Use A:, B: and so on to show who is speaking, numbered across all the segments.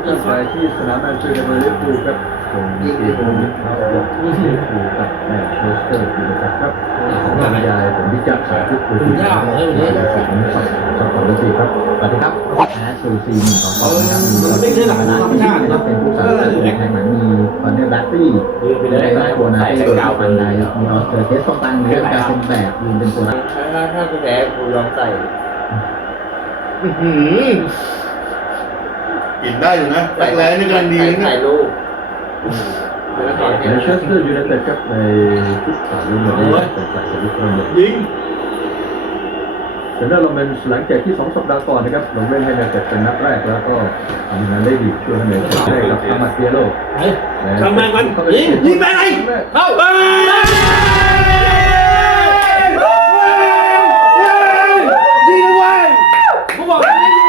A: ท่านไปที่สนามแมนเชสเตอร์ลิเวอร์พูลครับตรงที่โอลิมปิกบอกลิเวอร์พูลกับแมนเชสเตอร์ยูไนเต็ดครับของบรรยายผมวิจารณ์สาธิตผู้ที่ทำให้วันนี้ของดูสิครับสวัสดีครับแอสซูซี1-2นะครับมันไม่ใช่หลักธรรมชาตินะครับเป็นผู้สนับสนุนแข่งขันมีคอนเนอร์แบตตี้ได้ตัวนั้นเป็นตัวฟันในมีออสเตรเลียต้องตั้งเรื่องการเป็นแบบยืนเป็นตัว
B: ถ้าคุณแพ้กูยอมใส่
C: กินได้อยู่นะแรกแรงนี่กำลังดีนะ
B: ถ่ายรูป
A: แมนเชสเตอร์ยูไนเต็ดครับในชุดสามรุ่นนี้เป็นฝ่ายชนะ
C: ยิง
A: เซนเนอร์โรแมนหลังจากที่2 สัปดาห์ก่อนนะครับลงเล่นให้ยูไนเต็ดเป็นนัดแรกแล้วก็ทำงานได้ดีช่วยให้ยูไนเต็ดได้กับอามาเตียโล
C: ทำไมมันยิงไปไหนเข้ายิงไว้ผมบอกให้ยิง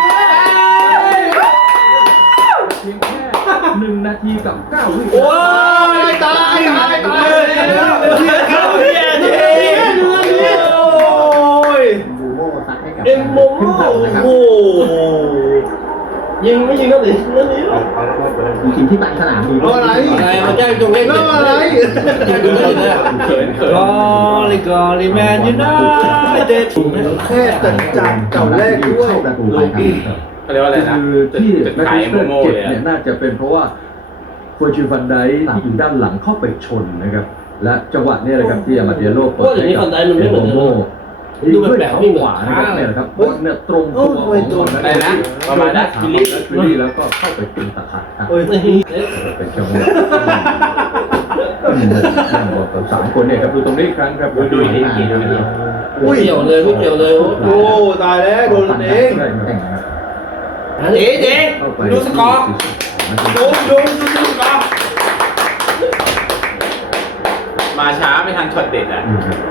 A: เพียงแค่1 นาทีกับ9 วิ
C: โอ้ยตายเข้าเฮียดิโอ้ย
A: บูโม่ซัดให้กับ
C: เอ็มโมโอ้ยิงไม่ยิงก็หนีนั่นนี่
A: มีทีมที่ตั้งสนามดี
C: อะไรมาแจ้งตรงนี้อะไรแจ้งตรงนี้เลยกอลิแมนยูไนเต็ดแค่ตัดจากเก่าแรกด้วย
A: ประตูไปครับ
B: เขาเรียกว่าอะไรนะ
A: คือที่แมนเชสเตอร์เจ็บเนี่ยน่าจะเป็นเพราะว่าเฟอร์จิล ฟันไดค์ที่อยู่ด้านหลังเข้าไปชนนะครับและจังหวะนี้เลยครับที่อามาเดียโลเปิดให้กับเอโมโม่ดูด้วยเขาขวานะครับเนี่ยครับบอลเนี่ยตรงตัวของ
B: อะไรนะประมาณนั้น
A: ฟิลี่แล้วก็เข้าไปตีตะขัดครับเป็นจังหวะนั่งบอกกับ3 คนเนี่ยครับดูตรงนี้อีกครั้งครับ
B: ดูดี
C: ไม่เกี่ยวเลยโอ้ตายแล้วโดนเองเจ๊ดูสกอร์ดูสกอร์
B: มาช้าไม่ทันช็อตเด็ดอ่ะ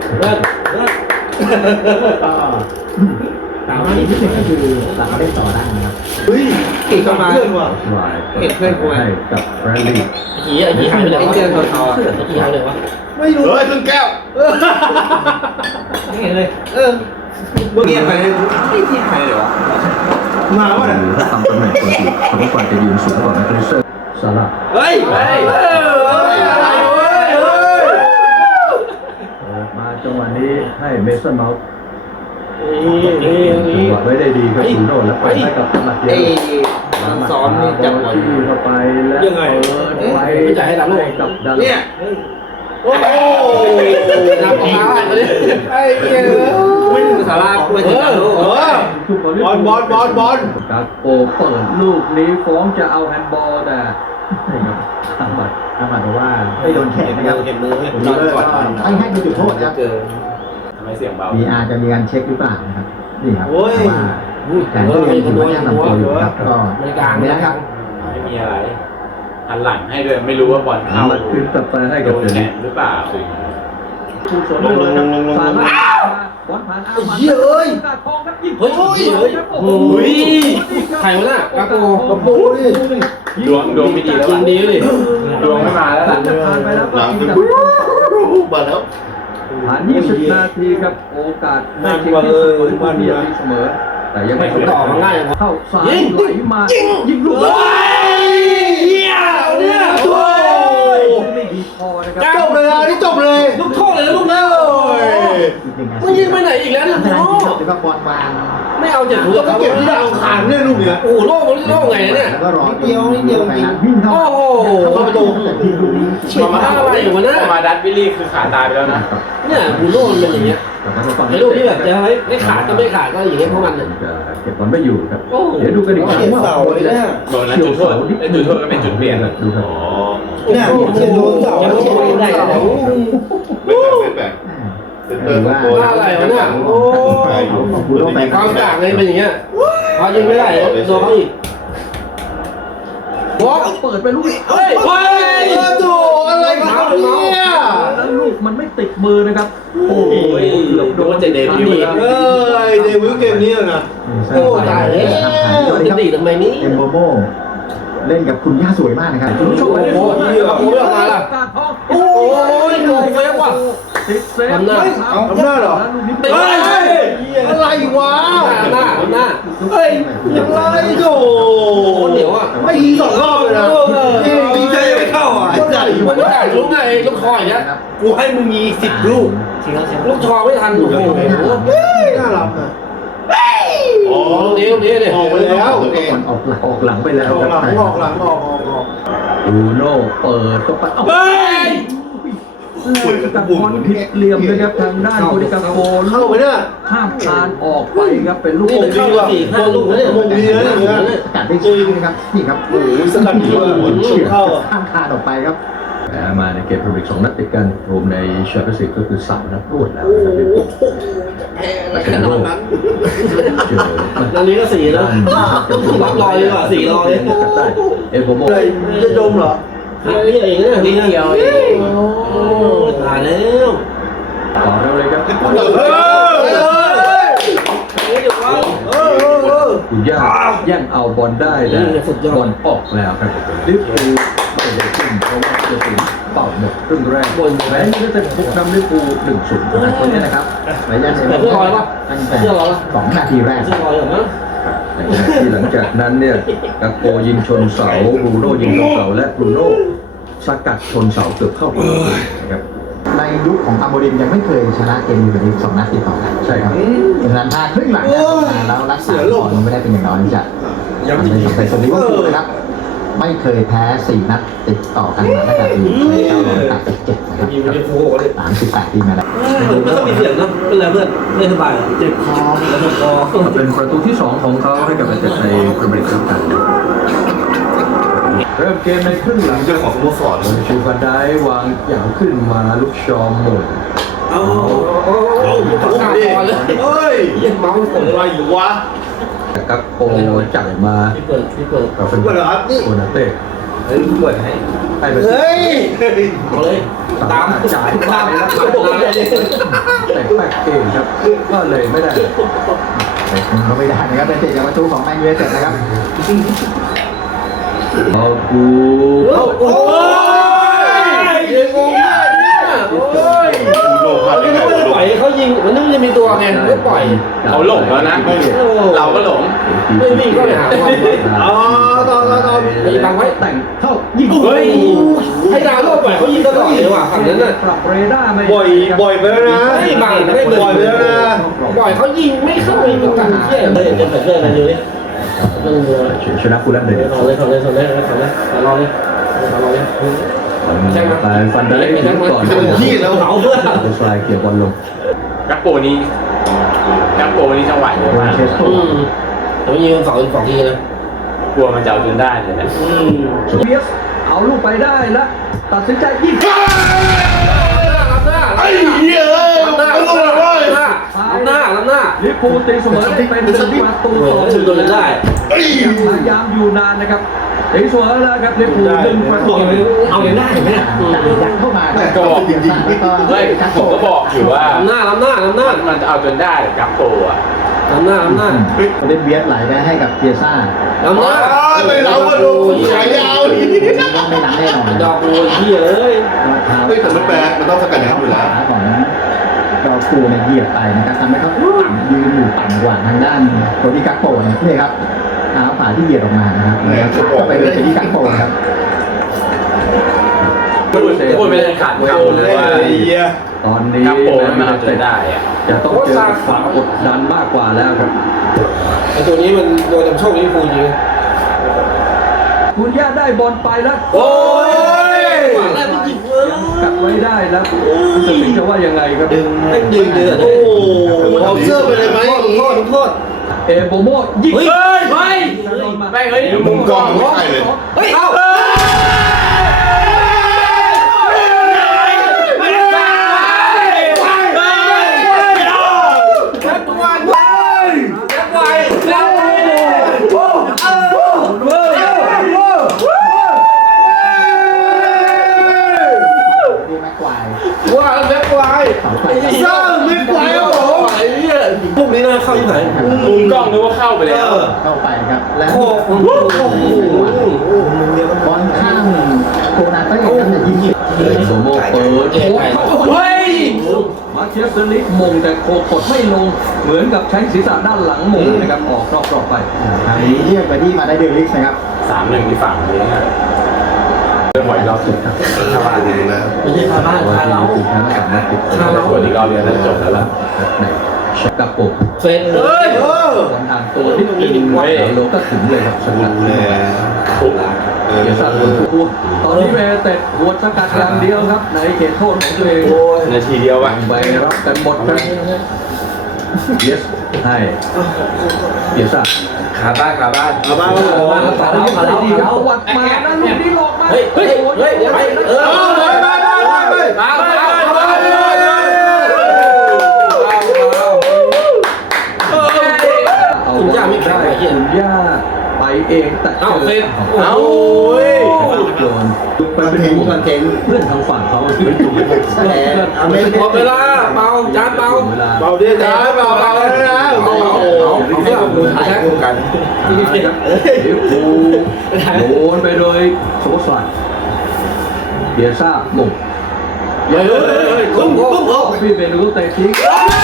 A: ตามมาอีกนิดนึงก็คือสามารถเล่นต่อได้นะครับ
C: เฮ้ยเก่งมากเพื่อนว่ะ
A: เห็นเพื่อนกูให้กับแบรนดี้
B: ขี่หายไปไหนวะเสื้อทอขี่หายไปไหนวะ
C: ไม่รู้เลยครึ่งแก้ว
B: นี่เลย
C: เมื่อกี้ใคร
B: ไม่ที่ใครเลยวะ
C: มาวะเนี่ย
A: ถ้าทำตำแหน่งปกติเขาต้องการจะยืนสูงกว่าแมคคาลิสเตอร์ซาร่า
C: เฮ้ย
A: มาจังหวะนี้ให้เมสันเมาส์จังหวะไว้ได้ดีครับซูโน่แล้วไปให้กับธรรมะเดียว
B: ซ้อนนี่จับ
A: ที่เข้าไปแล้ว
C: ไว้ไม่จ่ายให้ดับโลก
A: กับดัน
C: เนี่ยโอ้โห
B: นับออกมาเลย
C: ไอ้เหี้ย
B: ไม่ถึงสาราคุยถึงดับโลก
C: บอล
A: ครับโอ้เปิดลูกนี้ฟ้องจะเอาแฮนด์บอลแต่อามัดบอกว่าไม่โดนแขนนะครับ
B: เห็นมือโดนก่อน
A: ให้เป็นจุดโทษนะครับ
B: ทำไมเสียงเบา
A: VR จะมีการเช็คหรือเปล่านะครับนี่ครับว่าแต่
B: ก็
A: ยังถือว่ายังนำตัวอยู่ครับก็
B: ไม่กลางนะครับไม่มีอะไรหันหลังให้ด้วยไม่รู้ว่าบอลเข้า
A: คือกลับไปให้กับ
B: แขนหรือเปล่า
A: ผู้สนลงสามารถบอลผ่านอามัด
C: เฮ้ย
B: ใครวะน่ะกระโป
C: นี่
B: ดวงไม่ดีแล้วดวงดีเลยดวงไม่มาแล้วล่ะ
A: ผ่านไปแล้วก็
C: บอลแล้ว
A: ผ่าน20 นาทีครับโอกาสได้เช็คที่เสมอแต่ยังไม่
B: ต่อง่าย
A: เข้าซ้ายไหลมายิงลูก
C: เนี่ย
A: ไม่ดีพอนะครับ
C: จบเลยนี่จบเลย
B: ลูกโทษเลยลูกเนยมันยิงไปไหนอีกแล้วเนี่ยโอ้
A: ก็บอลวาง
B: ไม่เอาจากหัว
C: เขาเก็บที่ดาวขานเนี่ยลูกเนี่ย
B: โอ้โหโลกมันโลกไงเนี่ย
A: ก็รอ
C: นิดเดียว
A: วิ่งเข้า
B: โอ้โห
C: เข้าประตู
B: เฉียดมาอะไรอยู่วะเนี่ยมาดัตบิลลี่คือขาตายไปแล้วนะเนี่ยบูโน่มันเป็นอย่างเงี้ยไอ้ลูกที่แบบจะให้ขาดก็ไม่ขาดก็อย่างเงี้ยเพราะมันเนี่ย
A: เก็บบอลไม่อยู่ครับเดี๋ยวดูกันอีกครั้งว่า
C: โดน
B: นั้นจุดโทษจุดโทษก็เป็นจุดเปลี่ยน
A: ดูครับ
C: เนี่ยเฉียดโดนเสา
B: ได้แล้ว
C: ไม่แปลก
B: ว่าอะไรวะเนี่ยโอ้ความต่างเลยเป็นอย่างเงี้ยพอยิงไม่ได้โดนเขาอีก
A: บอลเปิดไปลูก
B: เฮ้ย
C: โถ่อะไรครับเนี่ย
A: แล้วลูกมันไม่ติดมือนะครับโอ้ย
B: เกือบโดนเจเดวิล
C: เดวิลเกมนี้นะ
B: โอ้ตายเลยจะตีทำไมนี่
A: เอ็มโบโมเล่นกับคุณย่าสวยมากนะครับคุณผู้ชมโอ้โห
B: ไม่ออกมาล่ะโอ้ยโดนเฟกว่ะ
A: ติดเซฟ
C: ทำหน้าเหรอ
B: เฮ้ย
C: อะไรวะ
B: หน้าเฮ้ย
C: ยังไรโอ้
B: คนเหนียวอ่ะ
C: ไม่ยิง2 รอบเลยนะยิงใจยังไม่เข้าอ่ะไอ้สัตว์
B: มันไม่ได้ลูกไงลูกคอยเนี่ย
C: กูให้มึงยิงอีก10 ลูก
B: ลูกชอไม่ทันโอ้โห
C: น่ารักอ่ะ
B: อ๋อลูกนี้เนี่ย
C: ออกไปแล้ว
A: ออกหลังไปแล้ว
C: ออก
A: ครับ
C: หลังออก
A: บูโน่เปิดเข้าไปเอ้า
B: เฮ้ย
A: ตะพอนผิดเหลี่ยมนะครับทางด้านโคดิกาโก
C: เข้าไปเนี่ย
A: ข้ามคานออกไปครับเป็นลูก
B: นี่มันเข้ามา4-5 ลูกแล้วเนี่ย
C: มงดีนะเนี่ย
A: กัดได้จริงนะครับนี่ครับ
C: โอ้ยสกัดที่ว่าเหมือน
A: เฉียด
C: เข้าอ่ะ
A: ข้ามคานออกไปครับมาในเกมพรีเมียร์ลีก2 นัดติดกันรวมในแชมเปี้ยนส์ลีกก็คือ3 นัดรวดแล้วนะครับ
C: แพ้อะไรขนาดนั้น
A: เจอ
B: ตอนนี้ก็4แล้วรับรอยดีกว่า4รอย
A: ได้เอโบโม
C: เลยจะดมเหรอ
B: นี่เองเนี่ยนี่เดียวเองตายแล้ว
A: ต่อเร็วเลยครับ คุณย่าแย่งเอาบอลได้แล้วบอลออกแล้วครับลิเวอร์พูลไม่ได้ขึ้นเพราะว่าจะถึงเป่าหมดครึ่งแรกแม้จะเป็นบุกนำลิเวอร์พูล1-0นะคนนี้นะครับระยะ
B: แต่เพื่อรอยปะ
A: ตั้ง
B: เพื่อรอยปะ
A: แต่2 นาทีแรก
B: เพื่อรอยเหรอมั้ง
A: ในขณะที่หลังจากนั้นเนี่ยกาโกยิงชนเสาบรูโน่ยิงชนเสาและบรูโน่สกัดชนเสาเกือบเข้าประตูนะครับ
D: ในยุคของอาโมริมยังไม่เคยชนะเกมอยู่ใน2 นัดติดต่อกัน
A: ใช่ครับ
D: ดังนั้นถ้าครึ่งหลังมาแล้วรักษาบอลไม่ได้เป็นอย่างน้อยจะทำได้สำเร็จส่วนลิเวอร์พูลนะครับไม่เคยแพ้4 นัดติดต่อกันมาตั้งแต่ปี1987นะครับ
B: ยิงไม่ฟูเลย
D: 38 ปีมาแล้ว
B: ไม่ต้องมีเสียงนะเป็นไรเพื่อนไม่สบายเจ็บคอแล้วเจ็บคอ
A: เป็นประตูที่ 2 ของเขาให้กับแมนเชสเตอร์ในพรีเมียร์ลีกครับกันเริ่มเกมในครึ่งหลัง
C: เจ้าของสโมสร
A: ชูฟันได้วางยาวขึ้นมาลูกชอมหมด
C: เอาข้ามก่อนเลยเฮ้ย
B: ยังเมาส์ผม
C: อะไรอยู่วะ
A: กักโปจ่ายมา
B: พี่เปิด
A: กับเป็น
C: เปิดเหรอครับนี่
A: โคนาเต้
C: เฮ้ยเปิดให้
A: ให้ไป
C: เฮ้ย
B: เอาเลยตาม
A: จ่าย
B: ตาม
A: ไปแล้ว
B: ขับมาเลย
A: แต่แป๊กเกมครับก็เลยไม่ได้
D: แต่เขาไม่ได้นะครับเป็นเตะจากประตูของแมนยูไนเต็ดนะครับ
A: เอากู
B: โอ้ยยังงงมากเนี่ยโอ้ย
C: โลภะ
B: มันนึกว่าจะปล่อยเขายิงมันนึกว่าจะมีตัวไงไม่ปล่อย
E: เขาหลงแล้วนะ เราก็หลง
B: ไม่วิ่งก็ไปหาความ
C: อ๋อต่อ
B: ไอ้บังไว้
A: แต่งเข้ายิง
B: เฮ้ยให้ดาวโลกปล่อยเขายิงตลอดเลยว่ะฝั่งนั้นน่ะ
A: ปรับเรดาร์ไม่
C: บ่อยไปแล้วนะ
B: ไม่บังไม่บ่
C: บ่อยไปแล้วนะ
B: ปล่อยเขายิงไม่เข้าไปกับการเที่ยเลยจะเปิดเรื่องอะไรอยู่นี่มันเลย
A: ชนะฟูลแลมเลย
B: ถอนเลยรอเลยใช่ไหม
A: แต่ฟันได้ก่อน
C: ที่แล้ว
B: เอาเพื่อ
A: โอซายเกี่ยวบอลลง
E: กัปโปนี่จังหวะเยอะมาก
B: แต่ไม่ยิง2 ทีนะ
E: กลัวมันจะเอาจนได้เลยนะ
A: เบียสเอาลูกไปได้แล้วตัดสินใจยิง
C: ไอ้เหี้ยเอ้ยมันต้องอะไรวะ
B: ล้ำหน้า
A: ลิเวอร์พูลตีเสมอเป็นประตูต่อ
B: ชื่อตัวนั้นได้
C: ไอ้
A: พยายามอยู่นานนะครับตีเสมอแล้วครับลิเวอร์พูล1 ประตู
B: เอาอย่างได้ไหมเนี่ย
D: ยัดเข้ามา
E: ก็บอกไม่ผมก็บอกอยู่ว่า
B: ล้ำหน้า
E: มันจะเอาจนได้กัปโปอ่ะ
B: ล้ำหน้า
D: เล่นเบียดไหลไปให้กับเกียซ่า
B: ล้ำหน้า
C: เลยเรามาดูขายาวดิ
D: ไม่ล้ำแน่นอน
B: ดอกโวยที่เลย
C: เฮ้ยแต่มันแปลกมันต้องสกัดนะครับอยู่แล้ว
D: ของดอกูเนี่ยเหยียบไปนะครับทำให้เขาต่ำยืนอยู่ต่ำกว่าทางด้านโคดิกักโปเนี่ยนี่ครับเท้าขวาที่เหยียบออกมานะครับก็ไปเลยโคดิกักโปครับ
E: พูดไม่ได้ขาดคำเลยว่า
A: ตอนนี้
E: กัปโปมันเอาจนได้อ่ะ
A: จะต้องเจอความกดดันมากกว่าแล้วครับ
B: ไอตัวนี้มันโดนจำโชคลิเวอร์พูลยิง
A: คุณย่าได้บอลไปแล้ว
B: โอ้ยหวังแรกมันยิงเว้ย
A: กัดไว้ได้แล้วคุณจะจะว่ายังไงครับ
B: ดึงโอ้
C: เอาเสื้อไปเลยไหม
B: โทษ
A: เอโบโมยิง
B: เฮ้ยเฮ้ย
E: ไม่เฮ้ย
C: มุมกล้องไม่ใช่เลย
B: เฮ้ยเอ้า
D: ดูแม็กควาย
B: ว่าแบ็คไวท์
C: สร้างไม่ไหวครับผม
B: ไอ้เนี่ยพวกนี้น่าเข้าที่ไหน
E: มุมกล้องนึกว่าเข้าไปแล้ว
D: เข้าไปครับแล้ว
B: โอ้โห
D: บอลข้างโคนาเต้ครับจะยิง
A: เอโบโมเปิดโอ้
B: เฮ้ย
A: มามาเชียสลิกมงแต่โคกดไม่ลงเหมือนกับใช้ศีรษะด้านหลังมงนะครับออกนอกกรอบไป
D: ทางนี้เรียกไปที่มาได้เดลิกนะครับ
E: 3-1ที่ฝั่งนี้นะเริ่มไหวรอบสุดครับถ้าว่าดีนะ
B: ไม่ใช่คาบ้านคาเล้า
A: อีกครั้งสามารถติด
B: คาเล้า
E: ส่วนอีกรอบเดียวน่าจะจบแล้วล่ะ
A: ในกับปุก
B: เฟสเอ้ย
A: บอลทางตัวที่มีโลก็ถึงเลยครับสกัดเลย
E: คุก
A: เกียรติศักดิ์บนทุกตอนนี้แม่เตะหัวสกัดอย่างเดียวครับในเขตโทษของตัวเอง
E: นาทีเดียวอ่ะ
A: ไปรับกันหมดครับเยสให้เกียรติศักดิ์
E: ขาบ้าน
C: เอาบ้าง
A: คาเล้าวัดมาแล้วลูกนี้หลอกมา
B: เฮ้ยไป
A: เอาย่าไม่ได้คุณย่าไปเองแต่โยนไปเป็นหูกันเก่งเพื่อนทางฝั่งเขาเป็นจุดเ
B: หมดเวลาเบาจานเบา
A: วลา
C: เบาดิจ้าเบาเลยนะโอ้โห
B: เพื่อนดูถ่ายคู่กัน
A: ลิเวอร์พูลโดนไปโดยโซสลัดเดียซ่าหม่ง
B: ตุ้ม
A: พี่เป็นลูกเตะทิ้ง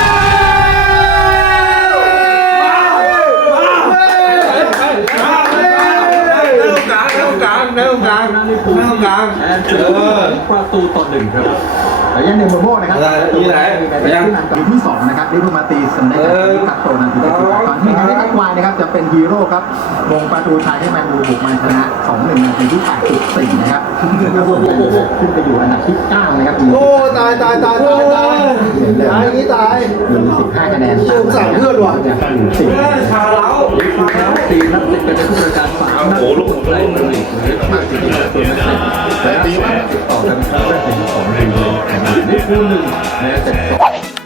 A: นั่นลิเวอร์พูลแอนเจอประตูต่อหนึ่งครับ
D: แต่ยังเดนโมโม่นะครับที่ไหนขึ้นนำกับที่2นะครับลิเวอร์พูลมาตีสำเร็จจากคัตโตนันทีก่อนที่ให้แอคไวนะครับจะเป็นฮีโร่ครับมงประตูชัยให้แมนยูบุกมาชนะ 2-1 นาทีที่ 84 นะครับขึ้นไปอยู่อันดับที่ 9 นะครับ
C: โอ้ตายอย่างนี้ตาย
D: มี15 คะแนน
C: สงสารเพื่อนว่ะ
B: คาเล้า
A: 4 นัดติดกันในทุกรายการ3 นัดไล่มาลีกมากจริงๆตัวนักเตะและติดต่อกันครั้งแรกในของลีกเลยลิเวอร์พูล1แม้แต่